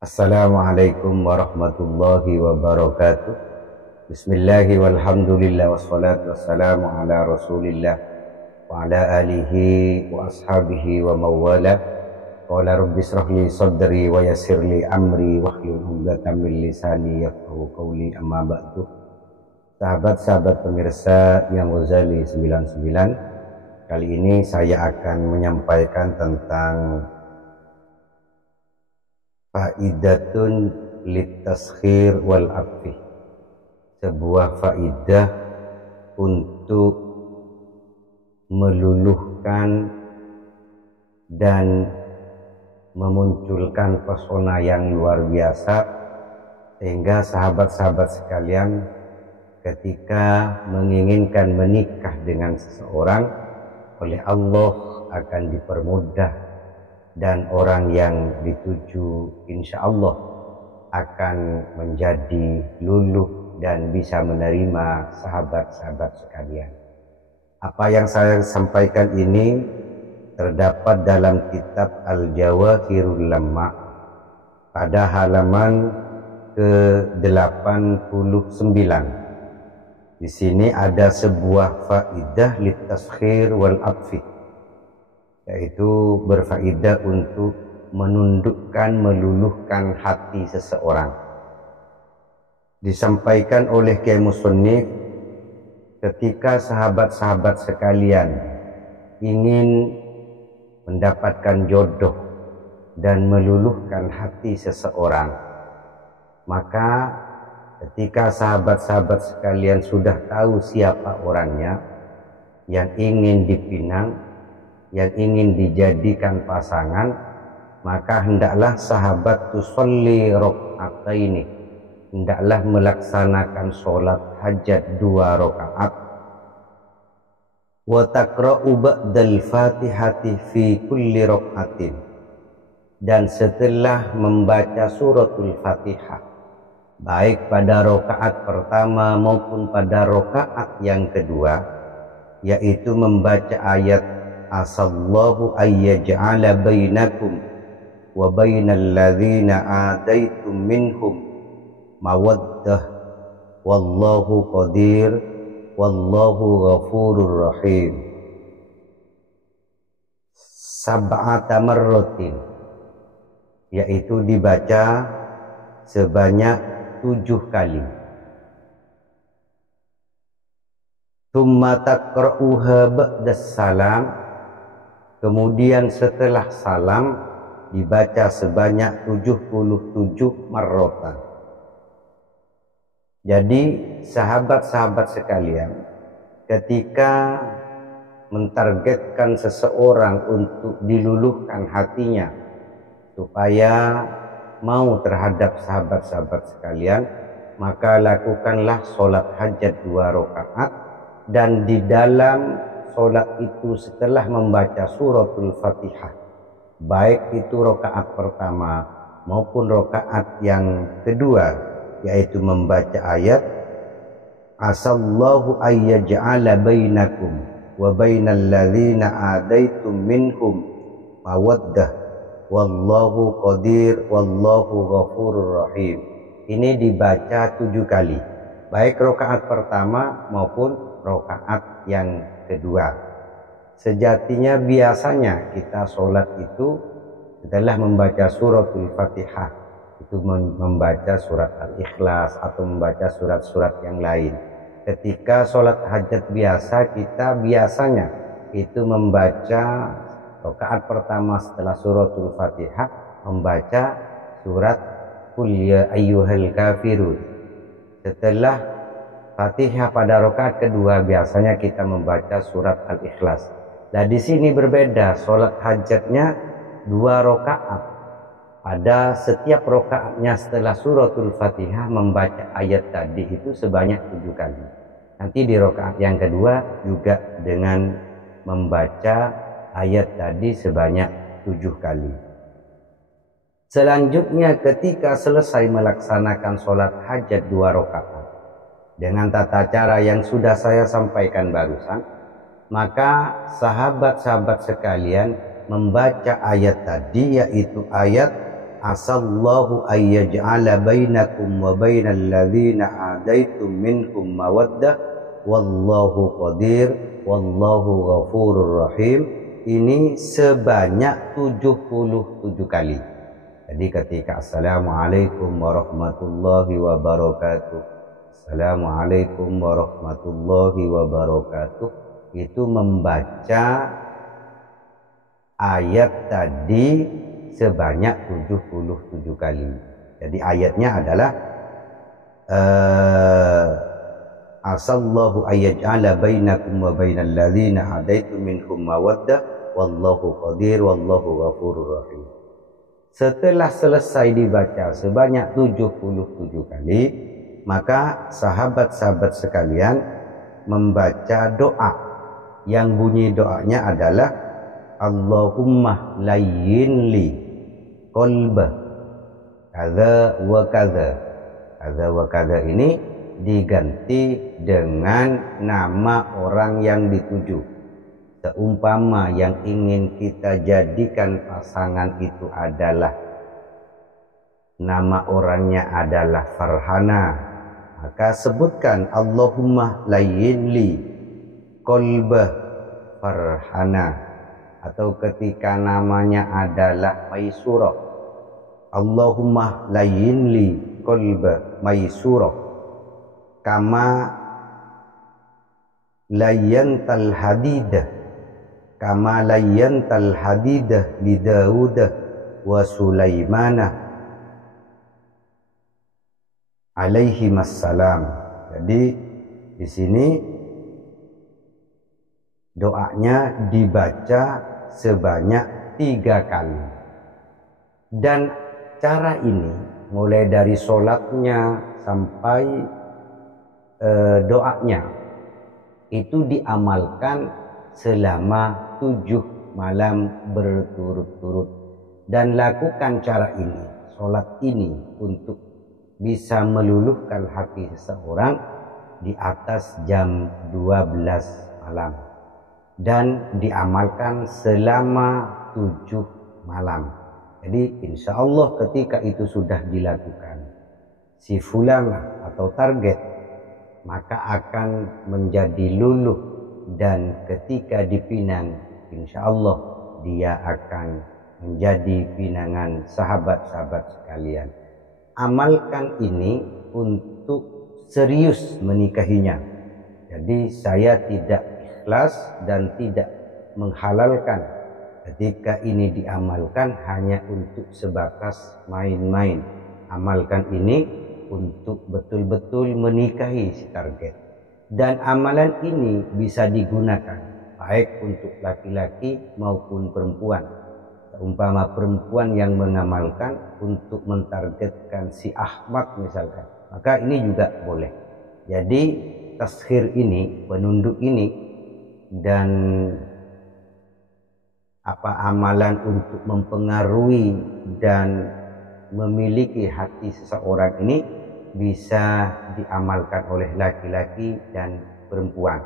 Assalamualaikum warahmatullahi wabarakatuh. Bismillahi walhamdulillah wassalatu wassalamu ala rasulillah wa ala alihi wa ashabihi wa mawala. Qala rabbi israh li sadri wa yassir li amri wahlul 'uqdatam min lisani yafqahu qawli, amma ba'du. Sahabat-sahabat pemirsa yang Ghazali 99, kali ini saya akan menyampaikan tentang faidatun litaskhir wal afi, sebuah faidah untuk meluluhkan dan memunculkan pesona yang luar biasa, sehingga sahabat-sahabat sekalian ketika menginginkan menikah dengan seseorang, oleh Allah akan dipermudah, dan orang yang dituju insya Allah akan menjadi luluh dan bisa menerima sahabat-sahabat sekalian. Apa yang saya sampaikan ini terdapat dalam kitab Al-Jawahirul Lamma pada halaman ke-89. Di sini ada sebuah faidah litaskhir wal atfi, yaitu berfaedah untuk menundukkan, meluluhkan hati seseorang. Disampaikan oleh Kiai Musannif, ketika sahabat-sahabat sekalian ingin mendapatkan jodoh dan meluluhkan hati seseorang, maka ketika sahabat-sahabat sekalian sudah tahu siapa orangnya yang ingin dipinang, yang ingin dijadikan pasangan, maka hendaklah sahabat tusolli rakaataini, hendaklah melaksanakan sholat hajat 2 rakaat, wa taqra'u ba'dal fatihati fi kulli rakaatin, dan setelah membaca suratul Fatihah baik pada rakaat pertama maupun pada rakaat yang kedua, yaitu membaca ayat asallahu ayyaj'ala bainakum wa bainal ladzina adaitum minhum mawaddah wallahu qadir wallahu ghafurur rahim sab'ata marratin, yaitu dibaca sebanyak 7 kali. Tsumma taqra'uha ba'das salam, kemudian setelah salam dibaca sebanyak 77 marratan. Jadi sahabat-sahabat sekalian, ketika mentargetkan seseorang untuk diluluhkan hatinya supaya mau terhadap sahabat-sahabat sekalian, maka lakukanlah sholat hajat 2 rakaat, dan di dalam sholat itu setelah membaca suratul Fatihah, baik itu rakaat pertama maupun rakaat yang kedua, yaitu membaca ayat asallahu ayyaj'ala bainakum wa bainal ladzina adaitum minhum mawaddah wallahu qadir wallahu ghafurur rahim. Ini dibaca 7 kali, baik rakaat pertama maupun rakaat yang kedua. Sejatinya biasanya kita sholat itu setelah membaca suratul Fatihah itu membaca surat Al-Ikhlas atau membaca surat-surat yang lain. Ketika sholat hajat biasa, kita biasanya itu membaca rakaat pertama setelah suratul Fatihah, membaca surat Qul ya ayyuhal kafirun. Setelah Fatihah pada rakaat kedua biasanya kita membaca surat Al-Ikhlas. Nah, di sini berbeda, sholat hajatnya 2 rakaat. Pada setiap rakaatnya setelah suratul Fatihah membaca ayat tadi itu sebanyak 7 kali. Nanti di rakaat yang kedua juga dengan membaca ayat tadi sebanyak 7 kali. Selanjutnya ketika selesai melaksanakan sholat hajat 2 rakaat dengan tata cara yang sudah saya sampaikan barusan, maka sahabat-sahabat sekalian membaca ayat tadi, yaitu ayat asallahu ayyaj'ala bainakum wa bainal ladzina adaitum minhum mawaddah wallahu qadir wallahu ghafurur rahim. Ini sebanyak 77 kali. Jadi ketika assalamualaikum warahmatullahi wabarakatuh, assalamualaikum warahmatullahi wabarakatuh, itu membaca ayat tadi sebanyak 77 kali. Jadi ayatnya adalah asallahu ayyaj'ala bainakum wa bainal ladzina adaitum minhum mawaddah wallahu qadir wallahu ghafurur rahim. Setelah selesai dibaca sebanyak 77 kali, maka sahabat-sahabat sekalian membaca doa yang bunyi doanya adalah Allahumma layyin li qalba kadza wa kadza. Kadza wa kadza ini diganti dengan nama orang yang dituju. Seumpama yang ingin kita jadikan pasangan itu adalah nama orangnya adalah Farhana, maka sebutkan Allahumma layyin li qalba Farhana. Atau ketika namanya adalah Maisurah, Allahumma layyin li qalba Maisurah kama layyantal hadidah kama layyantal hadidah li Daudah wa Sulaimana alaihi wassalam. Jadi di sini doanya dibaca sebanyak 3 kali. Dan cara ini mulai dari sholatnya sampai doanya itu diamalkan selama 7 malam berturut-turut. Dan lakukan cara ini, sholat ini, untuk bisa meluluhkan hati seseorang di atas jam 12 malam. Dan diamalkan selama 7 malam. Jadi insya Allah ketika itu sudah dilakukan, si fulan atau target, maka akan menjadi luluh. Dan ketika dipinang, insya Allah dia akan menjadi pinangan sahabat-sahabat sekalian. Amalkan ini untuk serius menikahinya. Jadi saya tidak ikhlas dan tidak menghalalkan ketika ini diamalkan hanya untuk sebatas main-main. Amalkan ini untuk betul-betul menikahi si target. Dan amalan ini bisa digunakan baik untuk laki-laki maupun perempuan. Umpama perempuan yang mengamalkan untuk mentargetkan si Ahmad misalkan, maka ini juga boleh. Jadi tashir ini, penunduk ini, dan amalan untuk mempengaruhi dan memiliki hati seseorang ini bisa diamalkan oleh laki-laki dan perempuan.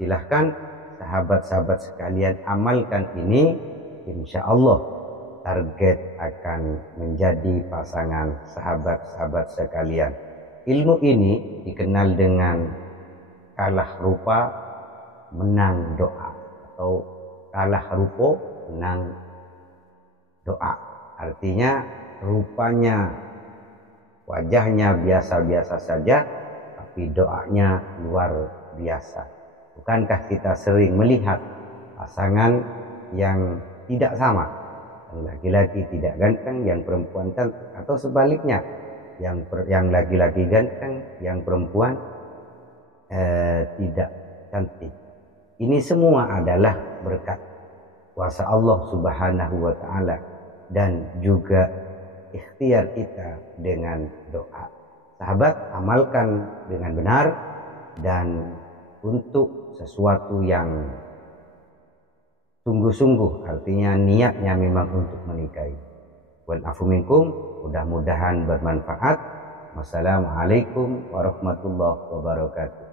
Silahkan sahabat-sahabat sekalian amalkan ini, insya Allah target akan menjadi pasangan sahabat-sahabat sekalian. Ilmu ini dikenal dengan kalah rupa menang doa, atau kalah rupa menang doa. Artinya rupanya, wajahnya biasa-biasa saja, tapi doanya luar biasa. Bukankah kita sering melihat pasangan yang tidak sama, yang laki-laki tidak ganteng, yang perempuan cantik, atau sebaliknya, yang laki-laki ganteng, yang perempuan tidak cantik. Ini semua adalah berkat kuasa Allah Subhanahu wa Ta'ala, dan juga ikhtiar kita dengan doa. Sahabat, amalkan dengan benar dan untuk sesuatu yang sungguh-sungguh, artinya niatnya memang untuk menikahi. Wal afu minkum, mudah-mudahan bermanfaat. Wassalamualaikum warahmatullahi wabarakatuh.